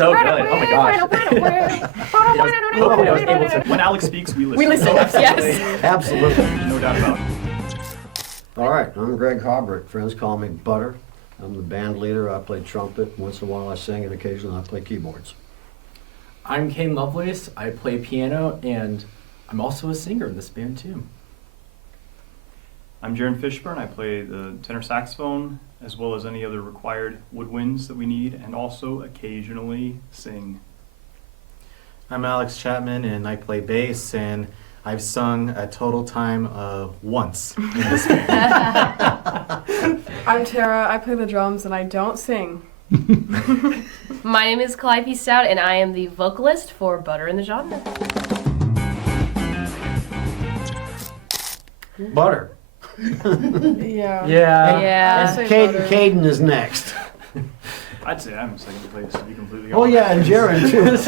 So good. Oh my gosh. Hopefully I was able to. When Alex speaks, we listen. We listen, yes. Absolutely. No doubt about it. All right, I'm Greg Hobbrick. Friends call me Butter. I'm the band leader. I play trumpet. Once in a while I sing, and occasionally I play keyboards. I'm Kane Lovelace. I play piano, and I'm also a singer in this band too. I'm Jaron Fishburne. I play the tenor saxophone as well as any other required woodwinds that we need, and also occasionally sing. I'm Alex Chapman, and I play bass, and I've sung a total time of once in this band. I'm Tara. I play the drums and I don't sing. My name is Calliope Stout, and I am the vocalist for Butter in the Genre. Butter. Yeah. Yeah. Say Caden, Butter. Caden is next. I'd say I'm in second place, to be completely Oh honest. yeah, and Jaron too.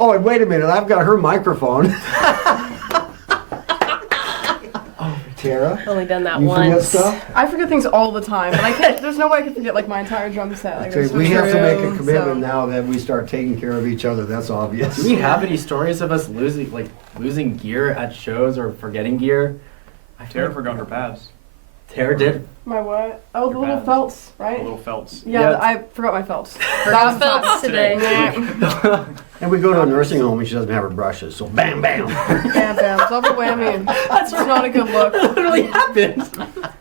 And wait a minute, I've got her microphone. Tara, Only done that you forget once. stuff? I forget things all the time, but I can't. There's no way I can forget like my entire drum set. Like, Okay, it's we have to make a true, commitment so. now that we start taking care of each other. That's obvious. Do we have any stories of us losing gear at shows or forgetting gear? I feel Tara like forgot her pads. Tara did. My what? Oh, the Your little bands. felts, The right? little felts. Yeah, Yeah. I forgot my felts. Forgot felts today. Yeah, And we go to a nursing home and she doesn't have her brushes, so bam, bam. bam. Double whammy. That's not a good look. What literally happened?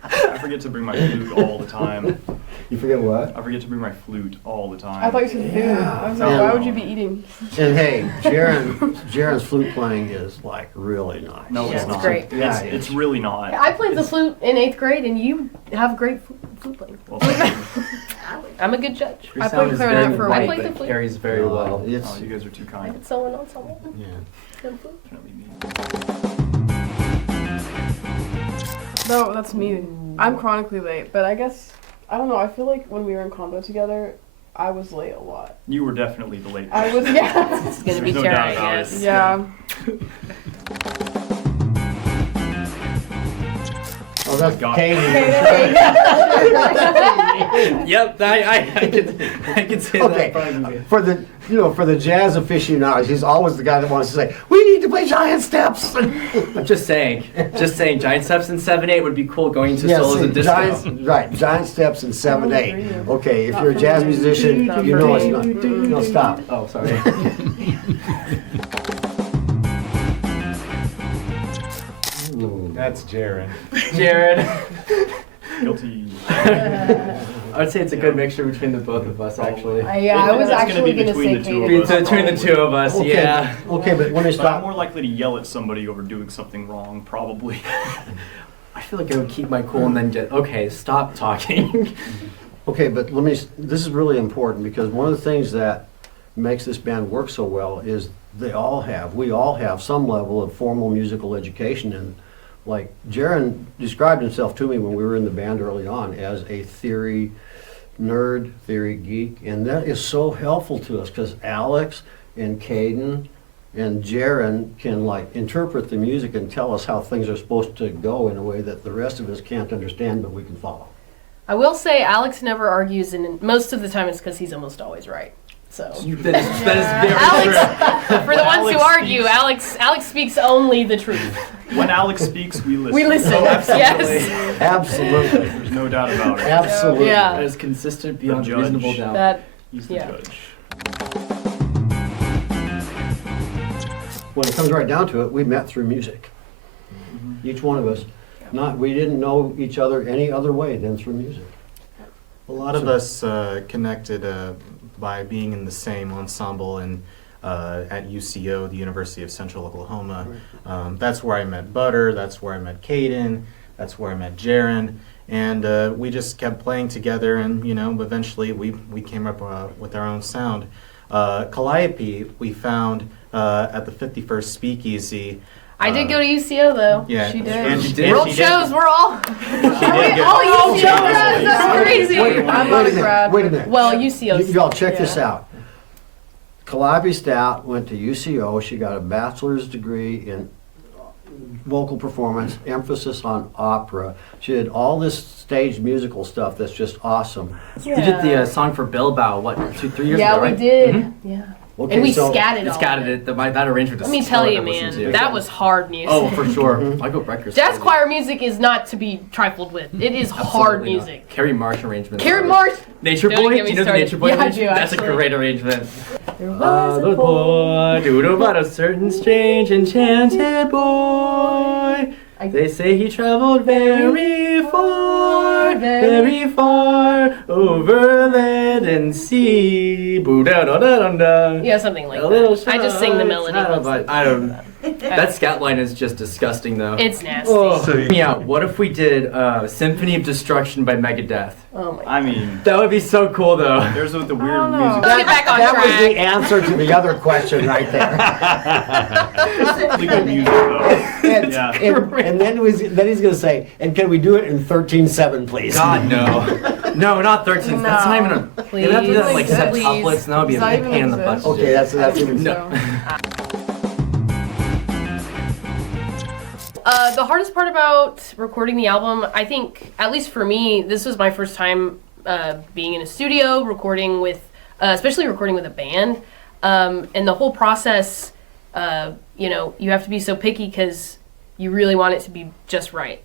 I forget to bring my flute all the time. You forget what? I forget to bring my flute all the time. I thought you said food. I was like, Yeah. why would you be eating? And hey, Jaron's flute playing is like really nice. No, Yeah, it's it's not. great. Yeah, It's, it it's is. really not. I played the flute in 8th grade, and you have great flute playing. Well, thank you. I'm a good judge. Your I sound played is clarinet very for a white, week. I played but the flute. carries very well. It's Oh, you guys are too I kind. could solo and ensemble. yeah. Good flute. Definitely me. No, that's me. I'm chronically late, but I guess I don't know. I feel like when we were in combo together, I was late a lot. You were definitely the late. I was yeah. It's gonna There's be no Tara, doubt I about guess. it. Yeah. Oh, that's God. Caden. Yep, I can say Okay, that probably. for the jazz aficionados, he's always the guy that wants to say, "We need to play giant steps." I'm just saying, Giant Steps in 7/8 would be cool going to Yeah, solos see, and disco. giant steps in 7/8. agree. Okay, if Not you're a for jazz me. musician, Not you for know it's me. not. No, stop. Oh, sorry. That's Jaron. Jared. Guilty. I would say it's a good mixture between the both of us, actually. Yeah, I was That's gonna actually be gonna between say the two of Kaden. us. Between the two of us, Okay, yeah. okay, but when they But I'm stop, more likely to yell at somebody over doing something wrong, probably. I feel like I would keep my cool and then get, okay, stop talking. okay, but this is really important because one of the things that makes this band work so well is we all have some level of formal musical education. And like Jaron described himself to me when we were in the band early on as a theory nerd, theory geek, and that is so helpful to us because Alex and Caden and Jaron can like interpret the music and tell us how things are supposed to go in a way that the rest of us can't understand, but we can follow. I will say Alex never argues, and most of the time it's because he's almost always right. So. That is very Alex, true. for the ones who Alex argue, Alex speaks only the truth. When Alex speaks, we listen. We listen. Yes. Absolutely. There's no doubt about it. Absolutely. Yeah. That is consistent beyond judge. reasonable doubt. That. He's the Yeah. judge. When it comes right down to it, we met through music. Each one of us. We didn't know each other any other way than through music. A lot of us connected by being in the same ensemble and at UCO, the University of Central Oklahoma. That's where I met Butter, that's where I met Caden, that's where I met Jaron. And we just kept playing together and, eventually we came up with our own sound. Calliope, we found at the 51st Speakeasy. I did go to UCO though. Yeah, She did. And she World did. shows, we're all. She did get- Oh, UCO grads, that's crazy. I'm not a grad. Wait a minute. Well, UCO's. Y'all check this Yeah. out. Calliope Stout went to UCO. She got a bachelor's degree in vocal performance, emphasis on opera. She did all this stage musical stuff that's just awesome. You did the song for Bilbao, what, 2-3 years Yeah, ago, right? we did. Mhm. Yeah. Okay, And we so- scatted You all scattered of it. it. That arrangement is Let me tell hard you, to listen man, to. that was hard music. Oh, for sure. Mhm. Michael Brecker's Jazz crazy. choir music is not to be trifled with. It is hard Absolutely not. music. Carrie Marsh arrangements. Carrie Marsh. Nature Don't Boy? get Do me you know the started. Nature Boy Yeah, I arrangement? do, That's a actually. great arrangement. There was a The boy. boy, do about a certain strange enchanted boy. They say he traveled very far, very far, over land and sea. Boo da da da da da. Yeah, something like A little that. I just sing the melody. shot, but I don't. That scat line is just disgusting, though. It's nasty. Oh, yeah. What if we did Symphony of Destruction by Megadeth? Oh my god. I mean, That would be so cool, though. there's with the I weird don't know. music. Let's get back on That was track. the answer to the other question right there. Really good music though. And, Yeah. and then he's going to say, and can we do it in 13/7, please? God, no. No, not 13. That's not even a. Please. They have to do that in, like Please. septuplets, and that would be a Does that big even pain in the butt. exist? to Okay, do. that's even No. The hardest part about recording the album, I think, at least for me, this was my first time being in a studio, recording with, especially recording with a band. And the whole process, you know, you have to be so picky because you really want it to be just right.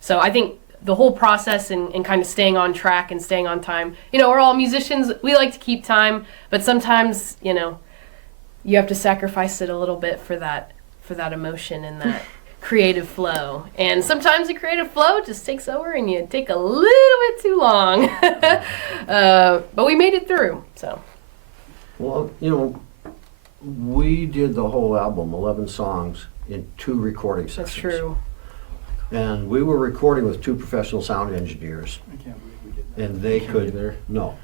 So I think the whole process and kind of staying on track and staying on time, you know, we're all musicians, we like to keep time, but sometimes, you know, you have to sacrifice it a little bit for that emotion and that creative flow. And sometimes the creative flow just takes over and you take a little bit too long. But we made it through, so. Well, you know, we did the whole album, 11 songs, in 2 recording sessions. That's true. And we were recording with 2 professional sound engineers, I can't believe we did that. and they Can't could. either. No.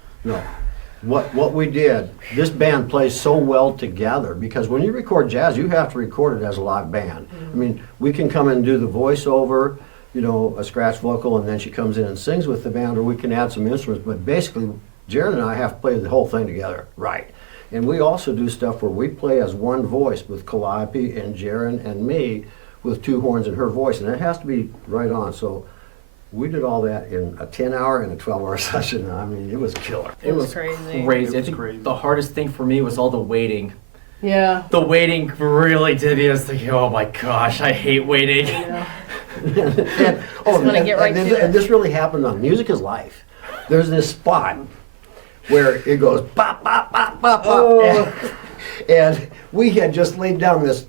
What we did, this band plays so well together because when you record jazz, you have to record it as a live band. I mean, we can come and do the voiceover, you know, a scratch vocal, and then she comes in and sings with the band, or we can add some instruments. But basically, Jaron and I have to play the whole thing together, right? And we also do stuff where we play as one voice with Calliope and Jaron and me with 2 horns and her voice, and it has to be right on. So we did all that in a 10-hour and a 12-hour session. I mean, it was killer. It was crazy. crazy. It I was think crazy. the hardest thing for me was all the waiting. Yeah. The waiting really did me. I was thinking, oh my gosh, I hate waiting. And, wanna get right to it. and this really happened on Music is Life. There's this spot where it goes bop, bop, bop, bop, bop. Oh. And we had just laid down this,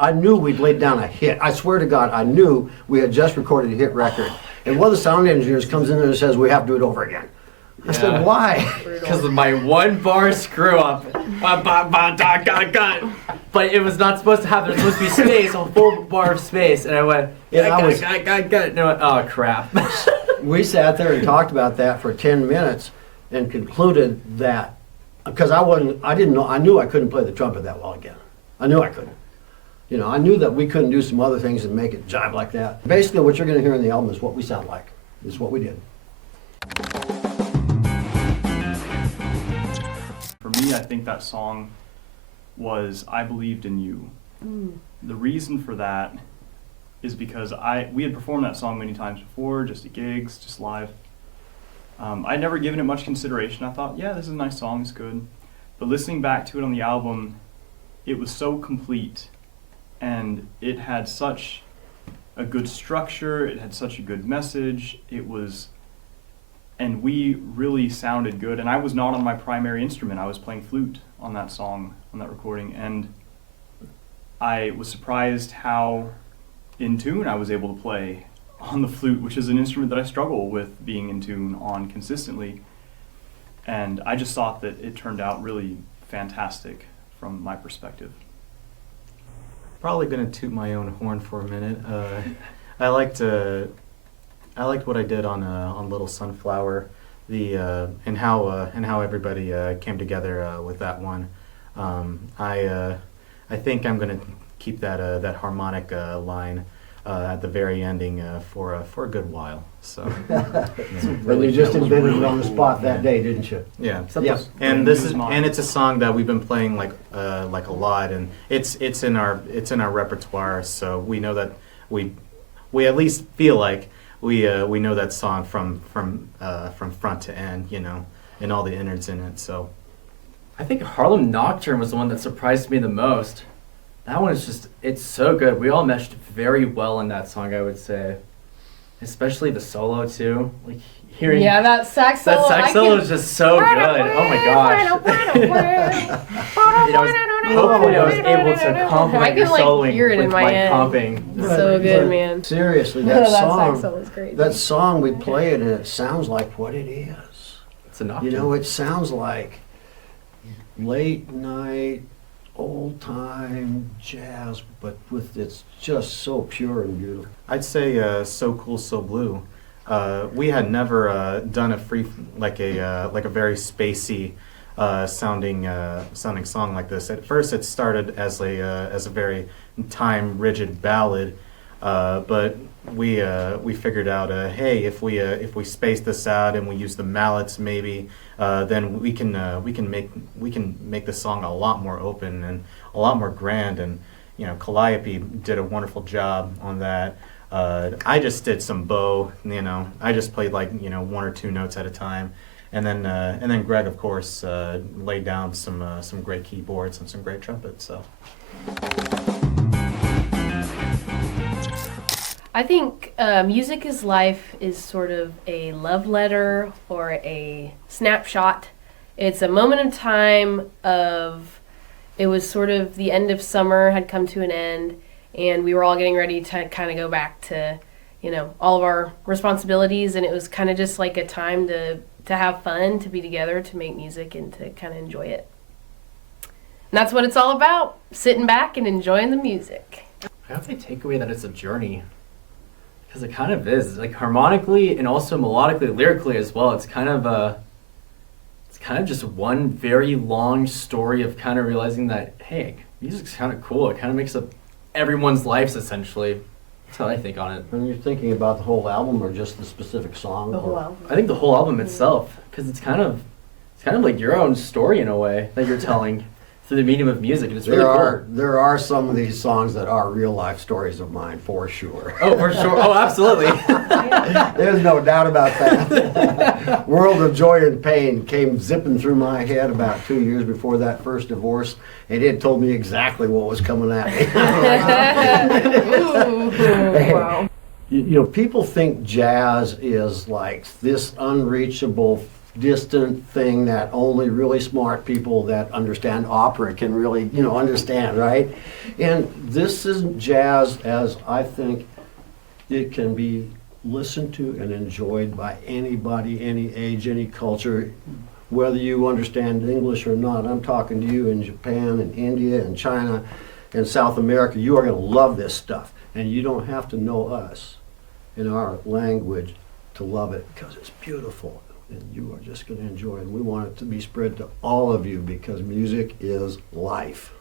I knew we'd laid down a hit. I swear to God, I knew we had just recorded a hit record. And one of the sound engineers comes in and says, we have to do it over again. I Yeah. said, why? Because of my one bar screw up. Ba, ba, ba, da, ga, ga. But it was not supposed to have, there's supposed to be space, a full bar of space. And I went, And I was- ga, ga, ga. And I went, oh crap. We sat there and talked about that for 10 minutes and concluded that, because I didn't know, I knew I couldn't play the trumpet that well again. I knew I couldn't. You know, I knew that we couldn't do some other things and make it jive like that. Basically, what you're going to hear in the album is what we sound like. Is what we did. For me, I think that song was I Believed in You. The reason for that is because we had performed that song many times before, just at gigs, just live. I'd never given it much consideration. I thought, yeah, this is a nice song, it's good. But listening back to it on the album, it was so complete, and it had such a good structure, it had such a good message, and we really sounded good. And I was not on my primary instrument, I was playing flute on that song, on that recording, and I was surprised how in tune I was able to play on the flute, which is an instrument that I struggle with being in tune on consistently. And I just thought that it turned out really fantastic from my perspective. Probably gonna toot my own horn for a minute. I liked what I did on Little Sunflower, and how everybody came together with that one. I think I'm gonna keep that harmonic line at the very ending for a good while. So But you just invented it on the spot that day, didn't you? yeah. Yeah. And it's a song that we've been playing like a lot, and it's in our repertoire. So we know that we at least feel like we know that song from front to end, you know, and all the innards in it. So I think Harlem Nocturne was the one that surprised me the most. That one is just, it's so good. We all meshed very well in that song, I would say. Especially the solo too. Like hearing Yeah, that sax solo. that sax solo is just so good. Oh my gosh. Hopefully I was able to I compliment your can, like, soloing hear it in with my my head. comping. So good, But man. Seriously, that that sax song, solo is great. that song, we play it and it sounds like what it is. It's a nocturne. You know, it sounds like late night, old time jazz, but it's just so pure and beautiful. I'd say "So Cool, So Blue." We had never done a very spacey sounding song like this. At first, it started as a very time rigid ballad, but we figured out, hey, if we space this out and we use the mallets maybe, then we can make the song a lot more open and a lot more grand. And you know, Calliope did a wonderful job on that. I just did some bow, you know. I just played like, you know, one or two notes at a time, and then Greg, of course, laid down some great keyboards and some great trumpets. So I think Music is Life is sort of a love letter or a snapshot. It's a moment in time of, it was sort of the end of summer had come to an end, and we were all getting ready to kind of go back to, you know, all of our responsibilities, and it was kind of just like a time to have fun, to be together, to make music, and to kind of enjoy it. And that's what it's all about, sitting back and enjoying the music. I hope they take away that it's a journey. Because it kind of is. Like harmonically and also melodically, lyrically as well. It's kind of just one very long story of kind of realizing that, hey, music's kind of cool. It kind of makes up everyone's lives essentially. That's how I think on it. When you're thinking about the whole album or just the specific song? The whole or- album. I think the whole album itself, because it's kind of like your own story in a way that you're telling through the medium of music, and it's really There are some of these songs that are real life stories of mine, for sure. cool. Oh, for sure. Oh, absolutely. There's no doubt about that. World of Joy and Pain came zipping through my head about 2 years before that first divorce, and it told me exactly what was coming at me. Ooh, wow. You know, people think jazz is like this unreachable, distant thing that only really smart people that understand opera can really, you know, understand, right? And this isn't jazz as I think it can be listened to and enjoyed by anybody, any age, any culture, whether you understand English or not. I'm talking to you in Japan and India and China and South America. You are going to love this stuff, and you don't have to know us in our language to love it, because it's beautiful and you are just going to enjoy it. And we want it to be spread to all of you because music is life.